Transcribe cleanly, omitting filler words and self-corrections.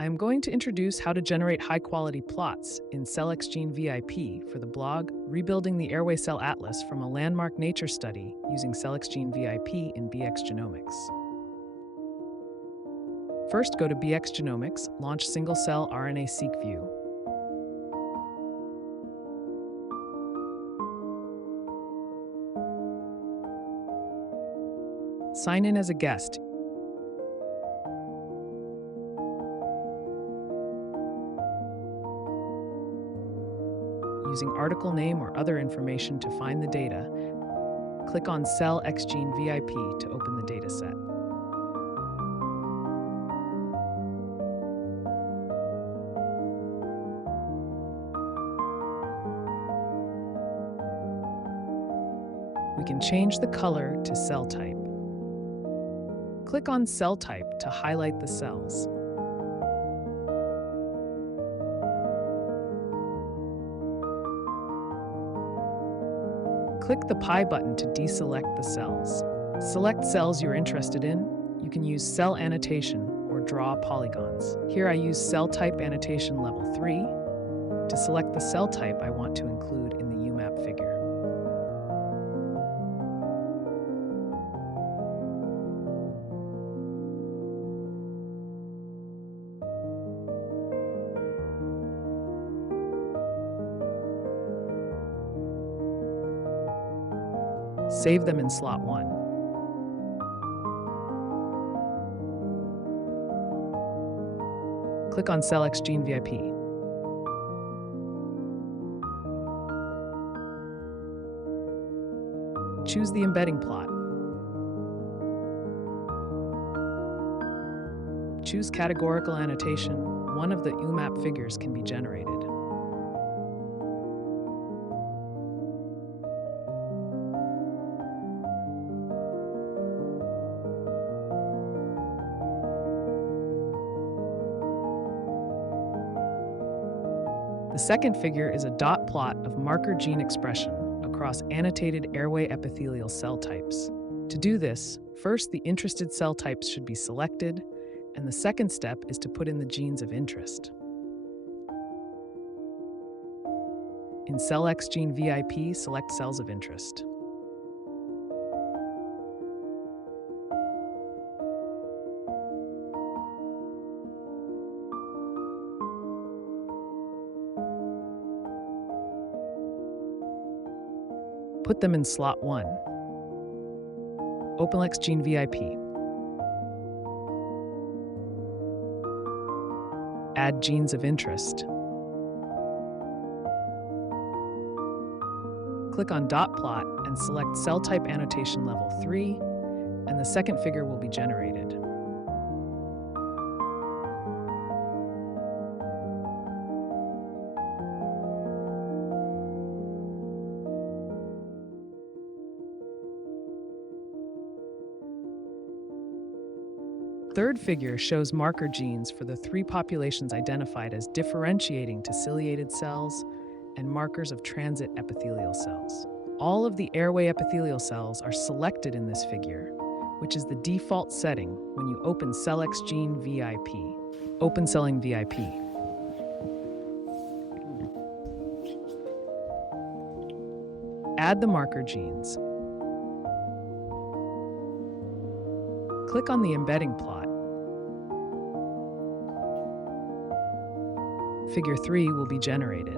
I'm going to introduce how to generate high-quality plots in Cellxgene VIP for the blog Rebuilding the Airway Cell Atlas from a Landmark Nature Study using Cellxgene VIP in BxGenomics. First, go to BxGenomics, launch single-cell RNA-seq view. Sign in as a guest. Using article name or other information to find the data, click on Cellxgene VIP to open the dataset. We can change the color to cell type. Click on Cell Type to highlight the cells. Click the pie button to deselect the cells. Select cells you're interested in. You can use cell annotation or draw polygons. Here I use cell type annotation level 3 to select the cell type I want to include in the UMAP figure. Save them in slot 1. Click on Cellxgene VIP. Choose the embedding plot. Choose categorical annotation. One of the UMAP figures can be generated. The second figure is a dot plot of marker gene expression across annotated airway epithelial cell types. To do this, first the interested cell types should be selected, and the second step is to put in the genes of interest. In Cellxgene VIP, select cells of interest. Put them in slot 1. Open Cellxgene VIP. Add genes of interest. Click on dot plot and select cell type annotation level 3, and the second figure will be generated. Third figure shows marker genes for the 3 populations identified as differentiating to ciliated cells and markers of transit epithelial cells. All of the airway epithelial cells are selected in this figure, which is the default setting when you open Cellxgene VIP. Open Celling VIP. Add the marker genes. Click on the embedding plot. Figure 3 will be generated.